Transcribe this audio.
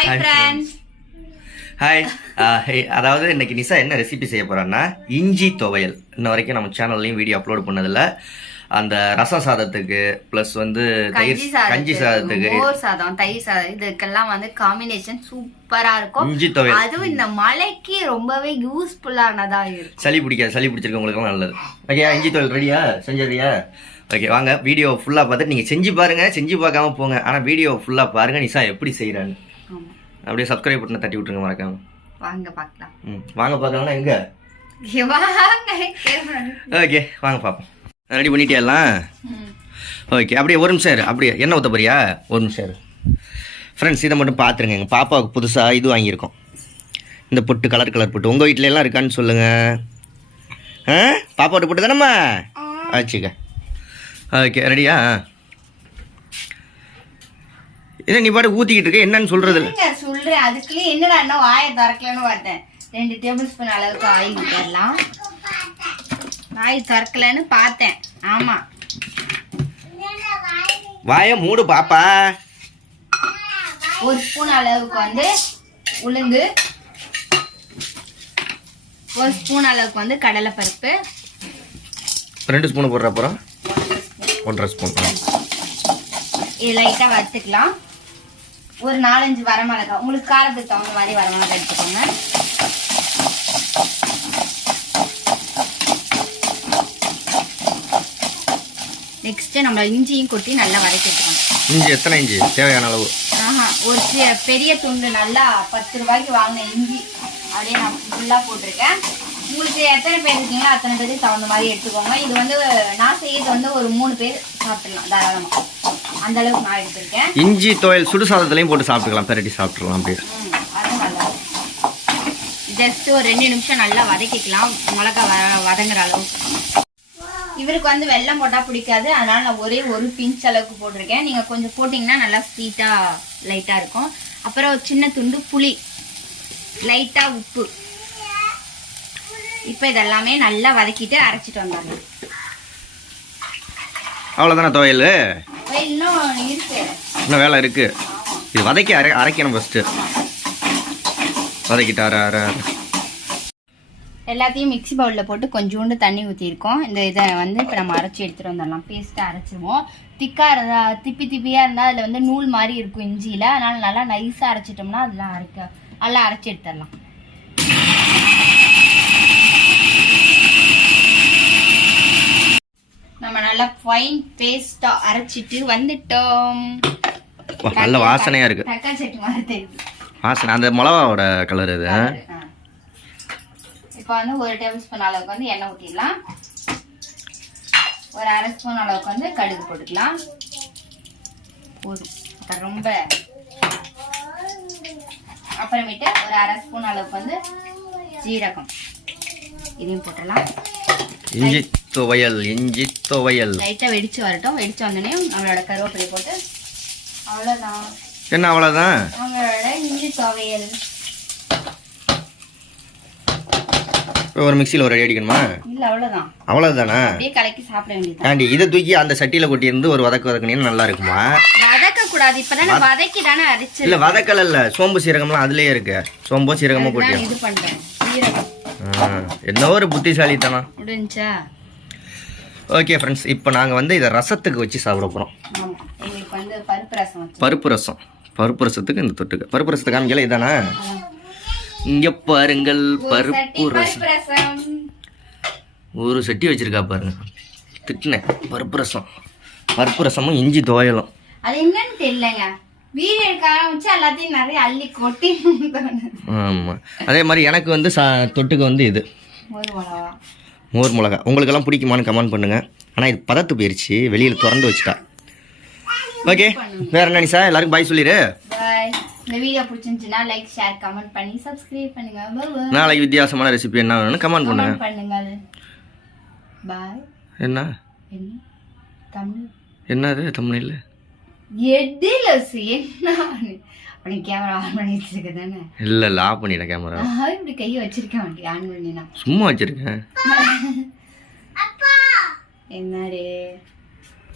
Hi friends. Hi அதாவது இன்னைக்கு நிஷா என்ன ரெசிபி செய்ய போறான்னா இஞ்சி துவையல். இன்ன வரைக்கும் நம்ம சேனல்லையும் வீடியோ அப்லோட் பண்ணதில்ல. அந்த ரசம் சாதத்துக்கு ப்ளஸ் வந்து கஞ்சி சாதத்துக்கு மோர் சாதம் தயிர் சாதம் இதுக்கெல்லாம் வந்து காம்பினேஷன் சூப்பரா இருக்கும். இஞ்சி துவையல் அதுவும் இந்த மழைக்கு ரொம்பவே யூஸ்ஃபுல்லானதா இருக்கும். சளி பிடிச்சிருக்கவங்களுக்கும் நல்லது. ஓகே, இஞ்சி துவையல் ரெடியா? செஞ்சிருக்கியா? ஓகே, வாங்க வீடியோ ஃபுல்லாக பார்த்துட்டு நீங்கள் செஞ்சு பாருங்க. செஞ்சு பார்க்காம போங்க, ஆனால் வீடியோ ஃபுல்லாக பாருங்க. நிஷா எப்படி செய்கிறான்னு அப்படியே சப்ஸ்கிரைப் பண்ண தட்டி விட்டுருங்க மறக்காம. வாங்க பார்க்கலாம். வாங்க பார்க்கலாம்னா எங்க? ஓகே வாங்க பார்ப்போம். ரெடி பண்ணிட்டேலாம்? ஓகே, அப்படியே ஒரு நிமிஷம் இரு. அப்படியே என்ன ஊற்ற போறியா? ஒரு நிமிஷம் இரு ஃப்ரெண்ட்ஸ். இதை மட்டும் பார்த்துருங்க. எங்கள் பாப்பாவுக்கு புதுசாக இது வாங்கியிருக்கோம், இந்த பொட்டு, கலர் பொட்டு. உங்கள் வீட்டில எல்லாம் இருக்கான்னு சொல்லுங்கள். பாப்பாவோட பொட்டு தானம்மா? ஆச்சுக்க. ஓகே, ரெடியா? என்ன நீ பாட்டு ஊற்றிக்கிட்டு இருக்க, என்னன்னு சொல்கிறது? சொல்கிறேன். அதுக்குள்ளே என்னடா இன்னும் வாயை திறக்கலன்னு பார்த்தேன். 2 டேபிள் ஸ்பூன் அளவுக்கு ஆயில் ஊற்றிடலாம். வாய் திறக்கலன்னு பார்த்தேன். ஆமாம், வாயை மூடு பாப்பா. 1 ஸ்பூன் அளவுக்கு வந்து உளுந்து, 1 ஸ்பூன் அளவுக்கு வந்து கடலைப்பருப்பு, 2 ஸ்பூன் போடுற அப்புறம் 1.5 ஸ்பூன். இது லைட்டாக வறுத்துக்கலாம். ஒரு 4-5 வரமிளகா, உங்களுக்கு காரத்துக்கு தகுந்த மாதிரி வரமிளகா எடுத்துக்கோங்க. நெக்ஸ்ட் நம்ம இஞ்சியும் கொட்டி நல்லா வதக்கிட்டுக்கணும். இஞ்சி எத்தனை இஞ்சி? தேவையான அளவு. ஒரு பெரிய துண்டு நல்லா 10 ரூபாய்க்கு வாங்கின இஞ்சி அப்படியே நான் ஃபுல்லாக போட்டிருக்கேன். உங்களுக்கு எத்தனை பேர் இருக்கீங்களோ அத்தனை பேருக்கு தகுந்த மாதிரி எடுத்துக்கோங்க. இது வந்து நான் செய்யறது வந்து ஒரு 3 பேர் சாப்பிடலாம் தாராளமாக, அந்த அளவுக்கு நான் எடுத்துருக்கேன். இஞ்சி துவையல் சுடு சாதத்துலையும் போட்டு சாப்பிட்டுக்கலாம், பெரட்டி சாப்பிட்டுக்கலாம். அப்படியே அதுவும் நல்லா ஜஸ்ட் ஒரு 2 நிமிஷம் நல்லா வதக்கிக்கலாம், மிளகா வதங்குற அளவுக்கு. இவருக்கு வந்து வெல்லம் போட்டால் பிடிக்காது, அதனால நான் ஒரே ஒரு பிஞ்ச் அளவுக்கு போட்டிருக்கேன். நீங்கள் கொஞ்சம் போட்டிங்கன்னா நல்லா ஸ்வீட்டாக லைட்டாக இருக்கும். அப்புறம் ஒரு சின்ன துண்டு புளி, லைட்டாக உப்பு. இப்போ இதெல்லாமே நல்லா வதக்கிட்டு அரைச்சிட்டு வந்துடலாம். அவ்வளோதானே துவையல்? இன்னும் இருக்கு, இன்னும் வேலை இருக்கு. இது வதக்கி அரைக்கணும் ஃபர்ஸ்ட்டு. வதக்கிட்டு எல்லாத்தையும் மிக்ஸி பவுலில் போட்டு கொஞ்சோண்டு தண்ணி ஊற்றிருக்கோம். இந்த இதை வந்து இப்போ நம்ம அரைச்சி எடுத்துகிட்டு வந்துடலாம். பேஸ்ட்டாக அரைச்சிடுவோம். திக்காக இருந்தால் திப்பியாக இருந்தால் அதில் வந்து நூல் மாதிரி இருக்கும் இஞ்சியில். அதனால் நல்லா நைஸாக அரைச்சிட்டோம்னா அதெல்லாம் நல்லா அரைச்சி எடுத்துடலாம். நம்ம நல்லா ஃபைன் பேஸ்டா அரைச்சிட்டு வந்துட்டோம். நல்ல வாசனையா இருக்கு. தக்காளி சட்னி மாதிரி தெரியுது வாசனை. அந்த மிளகாவோட கலர் இது. இப்போ வந்து 1 டேபிள் ஸ்பூன் அளவுக்கு வந்து எண்ணெய் ஊற்றிடலாம். ஒரு 1/2 ஸ்பூன் அளவுக்கு வந்து கடுகு போட்டுக்கலாம். போதும் ரொம்ப. அப்புறமேட்டு ஒரு 1/2 ஸ்பூன் அளவுக்கு வந்து ஜீரகம், இதையும் போட்டலாம். இஞ்சி துவையல் லைட்டா வெடிச்சு வரட்டும். வெடிச்சு வந்தோடனே நம்மளோட கருவேப்பிலை போட்டு அவ்வளோதான். என்ன அவ்வளோதான்? நம்மளோட இஞ்சி துவையல். ஒரு மிக்ஸியில் ஒரு அடி அடிக்கணுமா? இல்ல, அவ்வளோதான். அவ்வளோதானா? அப்படியே கலக்கி சாப்பிட வேண்டியது. ஆண்டி இதை தூக்கி அந்த சட்டியில கொட்டி இருந்து ஒரு வதக்குனீங்கன்னா நல்லா இருக்குமா? வதக்க கூடாது, இப்பதானே வதக்கி தானே அரைச்சு. இல்ல வதக்கல, இல்ல சோம்பு சீரகம்லாம் அதுலயே இருக்கு. சோம்போ சீரகமும் கொட்டி இது பண்றேன். சீரகம் என்ன ஒரு புத்திசாலித்தனம் முடிஞ்சா. ஓகே ஃப்ரெண்ட்ஸ், இப்போ நாங்கள் வந்து இதை ரசத்துக்கு வச்சு சாப்பிட போகிறோம். எங்களுக்கு வந்து பருப்பு ரசத்துக்கு இந்த தொட்டுக்கு. பருப்பு ரசத்துக்கு காமிக்கல இதானே? இங்கே பாருங்கள், பருப்பு ரசம். ஒரு சட்டி வச்சிருக்கா பாருங்க. திட்டினேன். பருப்பு ரசமும் இஞ்சி துவையலும். அது என்னன்னு தெரியலங்க, வீடியோ எடுக்க ஆரம்பிச்சு எல்லாத்தையும் நிறைய அள்ளி கொட்டி. ஆமாம், அதே மாதிரி எனக்கு வந்து தொட்டுக்கு வந்து இது மோர் மிளகா. உங்களுக்கெல்லாம் பிடிக்குமான்னு கமெண்ட் பண்ணுங்க. ஆனால் இது பதத்து போயிடுச்சு, வெளியில் திறந்து வச்சுட்டா. ஓகே, வேற என்ன நிஷா? எல்லாருக்கும் பாய் சொல்லிடு. பாய். இந்த வீடியோ பிடிச்சிருந்துச்சுன்னா லைக், ஷேர், கமெண்ட் பண்ணி சப்ஸ்கிரைப் பண்ணுங்க. நாளைக்கு வித்தியாசமான ரெசிபி என்ன வேணும்னு கமெண்ட் பண்ணுங்க. பாய். என்ன தமிழ் என்னது தமிழில்? கேமரா ஆன் பண்ணி வச்சிருக்க தானே? இல்ல ஆஃப் பண்ணிட கேமரா. இப்படி கையை வச்சிருக்கேன், ஆன் பண்ணினா சும்மா வச்சிருக்கேன். என்னடே